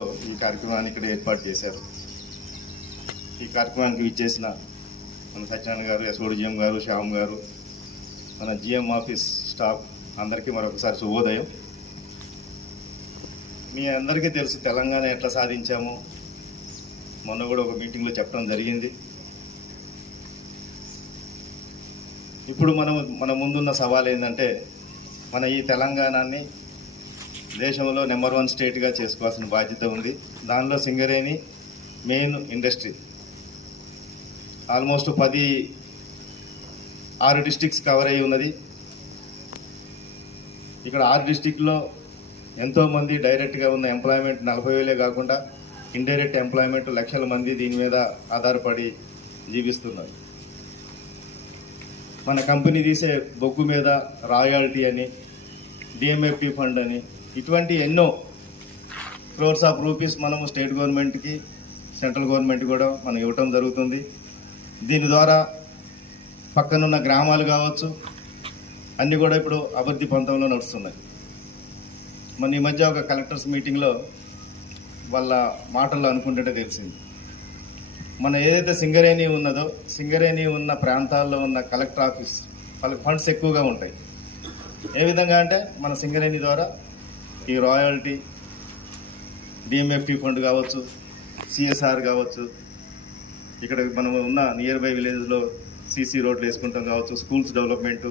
ఈ కార్యక్రమాన్ని ఇక్కడ ఏర్పాటు చేశారు. ఈ కార్యక్రమానికి విచ్చేసిన మన సత్యనారాయణ గారు, ఎస్ఓడి జిఎం గారు, శ్యామ్ గారు, మన జిఎం ఆఫీస్ స్టాఫ్ అందరికీ మరొకసారి శుభోదయం. మీ అందరికీ తెలుసు తెలంగాణ ఎట్లా సాధించామో మొన్న కూడా ఒక మీటింగ్లో చెప్పడం జరిగింది. ఇప్పుడు మన ముందున్న సవాల్ ఏంటంటే మన ఈ తెలంగాణని దేశంలో నెంబర్ 1 స్టేట్గా చేసుకోవాల్సిన బాధ్యత ఉంది. దానిలో Singareni main industry. Almost 6 districts cover అయ్యి ఉన్నది. ఇక్కడ 6 డిస్ట్రిక్ట్లో ఎంతోమంది డైరెక్ట్గా ఉన్న ఎంప్లాయ్మెంట్ 40,000 కాకుండా ఇండైరెక్ట్ ఎంప్లాయ్మెంట్ లక్షల మంది దీని మీద ఆధారపడి జీవిస్తున్నారు. మన కంపెనీ తీసే బొగ్గు మీద రాయల్టీ అని, డిఎంఎఫ్టి ఫండ్ అని, ఇటువంటి ఎన్నో క్రోర్స్ ఆఫ్ రూపీస్ మనము స్టేట్ గవర్నమెంట్కి, సెంట్రల్ గవర్నమెంట్ కూడా మనం ఇవ్వటం జరుగుతుంది. దీని ద్వారా పక్కనున్న గ్రామాలు కావచ్చు అన్నీ కూడా ఇప్పుడు అభివృద్ధి పంతంలో నడుస్తున్నాయి. మన ఈ మధ్య ఒక కలెక్టర్స్ మీటింగ్లో వాళ్ళ మాటల్లో అనుకుంటుంటే తెలిసింది, మన ఏదైతే సింగరేణి ఉన్నదో సింగరేణి ఉన్న ప్రాంతాల్లో ఉన్న కలెక్టర్ ఆఫీస్ వాళ్ళకి ఫండ్స్ ఎక్కువగా ఉంటాయి. ఏ విధంగా అంటే మన సింగరేణి ద్వారా ఈ రాయల్టీ, డిఎంఎఫ్టి ఫండ్ కావచ్చు, సిఎస్ఆర్ కావచ్చు, ఇక్కడ మనం ఉన్న నియర్ బై విలేజ్లో సీసీ రోడ్లు వేసుకుంటాం కావచ్చు, స్కూల్స్ డెవలప్మెంటు,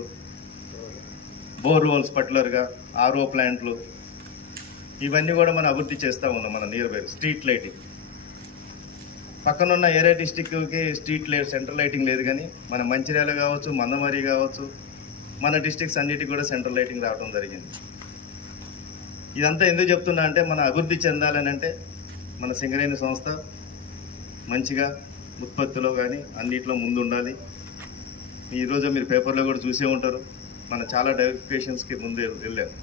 బోర్వెల్స్ పర్టికులర్గా ఆర్ఓ ప్లాంట్లు, ఇవన్నీ కూడా మనం అభివృద్ధి చేస్తూ ఉన్నాం. మన నియర్ బై స్ట్రీట్ లైటింగ్, పక్కనున్న ఏరియా డిస్టిక్కి సెంట్రల్ లైటింగ్ లేదు, కానీ మన మంచిర్యాల కావచ్చు, మందమరి కావచ్చు, మన డిస్ట్రిక్ట్స్ అన్నిటికీ కూడా సెంట్రల్ లైటింగ్ రావడం జరిగింది. ఇదంతా ఎందుకు చెప్తున్నా అంటే మన అభివృద్ధి చెందాలని అంటే మన సింగరేణి సంస్థ మంచిగా ఉత్పత్తిలో కానీ అన్నిట్లో ముందు ఉండాలి. ఈరోజు మీరు పేపర్లో కూడా చూసే ఉంటారు, మన చాలా డైవర్సిఫికేషన్స్కి ముందు వెళ్ళారు.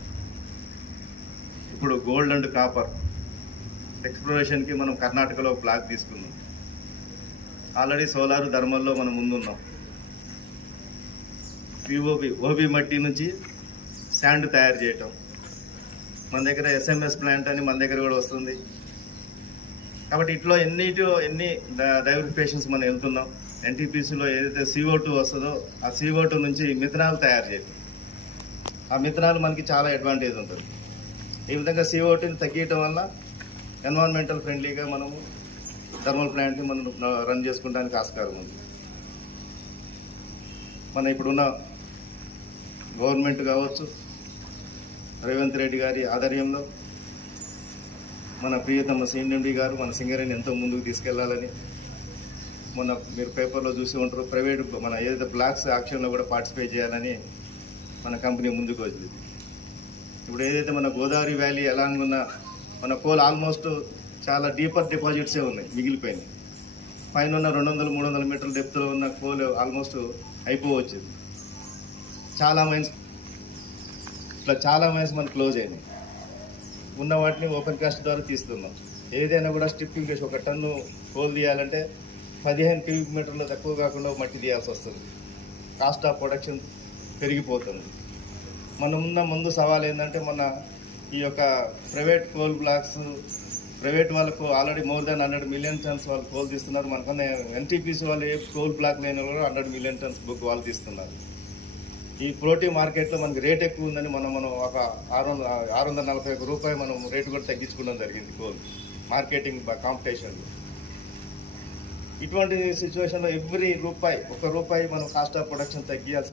ఇప్పుడు గోల్డ్ అండ్ కాపర్ ఎక్స్ప్లోరేషన్కి మనం కర్ణాటకలో బ్లాక్ తీసుకున్నాం. ఆల్రెడీ సోలార్ ధర్మల్లో మనం ముందున్నాం. ఓబీ మట్టి నుంచి శాండ్ తయారు చేయటం, మన దగ్గర ఎస్ఎంఎస్ ప్లాంట్ అని మన దగ్గర కూడా వస్తుంది. కాబట్టి ఇట్లా ఎన్ని డైవర్సిఫికేషన్స్ మనం వెళ్తున్నాం. ఎన్టీపీసీలో ఏదైతే CO2 వస్తుందో ఆ CO2 నుంచి మిథనాల్ తయారు చేయటం, ఆ మిథనాల్ మనకి చాలా అడ్వాంటేజ్ ఉంటుంది. ఈ విధంగా CO2ని తగ్గించడం వల్ల ఎన్విరాన్మెంటల్ ఫ్రెండ్లీగా మనము థర్మల్ ప్లాంట్ని మనం రన్ చేసుకోవడానికి ఆస్కారం ఉంది. మన ఇప్పుడున్న గవర్నమెంట్ కావచ్చు, రేవంత్ రెడ్డి గారి ఆధ్వర్యంలో మన ప్రియతమ CNMD గారు మన సింగరేణి ఎంతో ముందుకు తీసుకెళ్లాలని, మొన్న మీరు పేపర్లో చూసి ఉంటారు, ప్రైవేట్ మన ఏదైతే బ్లాక్స్ యాక్షన్లో కూడా పార్టిసిపేట్ చేయాలని మన కంపెనీ ముందుకు వచ్చింది. ఇప్పుడు ఏదైతే మన గోదావరి వ్యాలీ ఎలాంగ్ ఉన్న మన కోల్ ఆల్మోస్ట్ చాలా డీపర్ డిపాజిట్సే ఉన్నాయి, మిగిలిపోయినాయి. పైన ఉన్న 200-300 మీటర్ల డెప్త్లో ఉన్న కోల్ ఆల్మోస్ట్ అయిపోవచ్చింది. చాలా మైన్స్ మనం క్లోజ్ అయినాయి. ఉన్న వాటిని ఓపెన్ కాస్ట్ ద్వారా తీస్తున్నాం. ఏదైనా కూడా స్ట్రిప్పింగ్ చేసి 1 టన్ను కోల్ తీయాలంటే 15 క్యూబిక్ మీటర్లు తక్కువ కాకుండా మట్టి తీయాల్సి వస్తుంది. కాస్ట్ ఆఫ్ ప్రొడక్షన్ పెరిగిపోతుంది. ముందు సవాల్ ఏంటంటే మన ఈ యొక్క ప్రైవేట్ కోల్ బ్లాక్స్, ప్రైవేట్ వాళ్ళకు already more than 100 million tons వాళ్ళు కోల్ తీస్తున్నారు. మనకన్నా ఎన్టీపీసీ వాళ్ళు ఏ కోల్ బ్లాక్ లేని కూడా 100 మిలియన్ టన్స్ బుక్ వాళ్ళు తీస్తున్నారు. ఈ ప్రోటీ మార్కెట్లో మనకి రేట్ ఎక్కువ ఉందని మనం ఒక 641 రూపాయలు మనం రేటు కూడా తగ్గించుకోవడం జరిగింది కోల్ మార్కెటింగ్ కాంపిటీషన్లో. ఇటువంటి సిచ్యువేషన్లో 1 రూపాయి మనం కాస్ట్ ఆఫ్ ప్రొడక్షన్ తగ్గియాల్సి